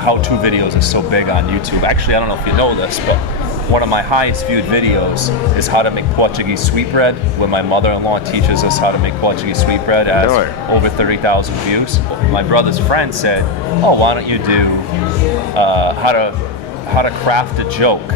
how-to videos are so big on YouTube. Actually, I don't know if you know this, but one of my highest viewed videos is how to make Portuguese sweetbread, where my mother-in-law teaches us how to make Portuguese sweetbread. It has over 30,000 views. My brother's friend said, oh, why don't you do how to craft a joke?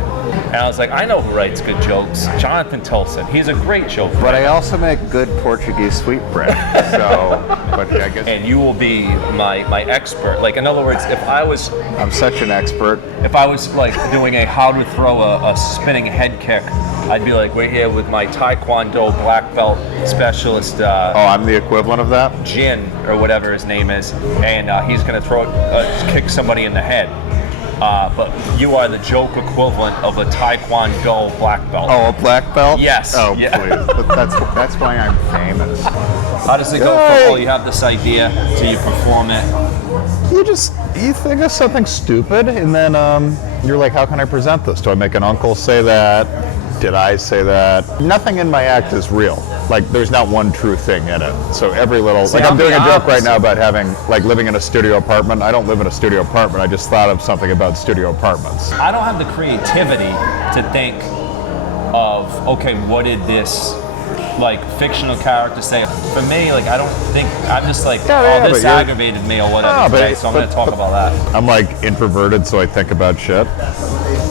And I was like, I know who writes good jokes. Jonathan Tillson. He's a great joke writer. But I also make good Portuguese sweetbread. But I guess. And you will be my expert. Like, in other words, if I was... I'm such an expert. If I was like doing a how to throw a spinning head kick, I'd be like, we're here with my Taekwondo black belt specialist. I'm the equivalent of that? Jin, or whatever his name is. And he's going to kick somebody in the head. But you are the joke equivalent of a Taekwondo black belt. Oh, a black belt? Yes. Oh, yeah. Please. That's why I'm famous. How does it go from, oh, you have this idea, till you perform it? You think of something stupid, and then you're like, how can I present this? Do I make an uncle say that? Did I say that? Nothing in my act is real. Like, there's not one true thing in it. So every little, like, I'm doing a joke right now about living in a studio apartment. I don't live in a studio apartment. I just thought of something about studio apartments. I don't have the creativity to think of, okay, what did this, like, fictional character say? For me, like, I don't think, I'm just like, this aggravated me or whatever today, so I'm going to talk about that. I'm, like, introverted, so I think about shit.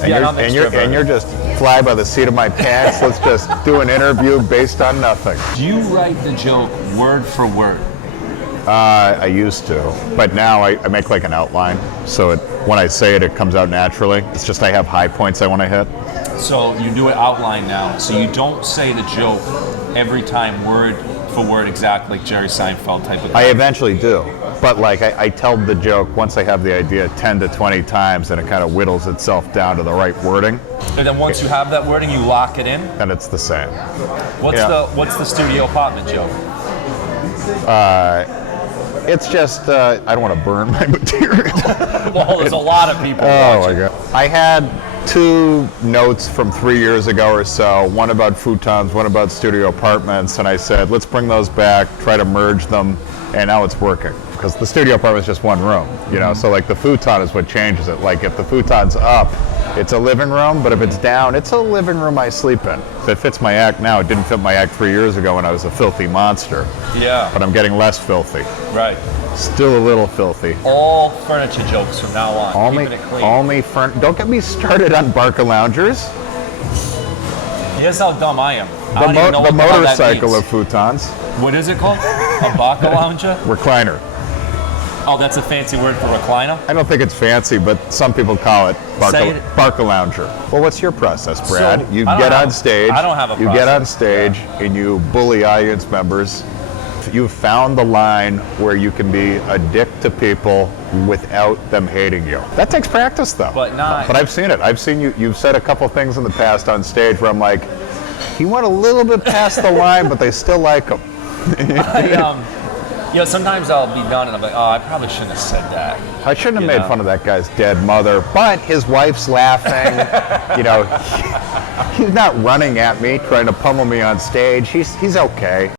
And you're just fly by the seat of my pants. Let's just do an interview based on nothing. Do you write the joke word for word? I used to, but now I make like an outline, so when I say it, it comes out naturally. It's just I have high points I want to hit. So you do it outline now, so you don't say the joke every time word for word exactly like Jerry Seinfeld type of thing. I eventually do, but like I tell the joke once I have the idea 10 to 20 times, and it kind of whittles itself down to the right wording. And then once you have that wording, you lock it in? And it's the same. What's the studio apartment joke? It's just, I don't want to burn my material. Well, there's a lot of people watching. My God. I had 2 notes from 3 years ago or so, one about futons, one about studio apartments, and I said, let's bring those back, try to merge them, and now it's working. Because the studio apartment is just one room, you know, so like the futon is what changes it. Like if the futon's up, it's a living room, but if it's down, it's a living room I sleep in. If it fits my act now, it didn't fit my act 3 years ago when I was a filthy monster. Yeah. But I'm getting less filthy. Right. Still a little filthy. All furniture jokes from now on, keeping it clean. Don't get me started on Barca loungers. Here's how dumb I am. The motorcycle of futons. What is it called? A Barca lounger? Recliner. Oh, that's a fancy word for recliner? I don't think it's fancy, but some people call it Barca lounger. Well, what's your process, Brad? So, you get on stage. I don't have a process. You get on stage and you bully audience members. You've found the line where you can be a dick to people without them hating you. That takes practice, though. But I've seen it. I've seen you. You've said a couple things in the past on stage where I'm like, he went a little bit past the line, but they still like him. Sometimes I'll be done and I'm like, oh, I probably shouldn't have said that. I shouldn't have made fun of that guy's dead mother, but his wife's laughing. He's not running at me, trying to pummel me on stage. He's okay.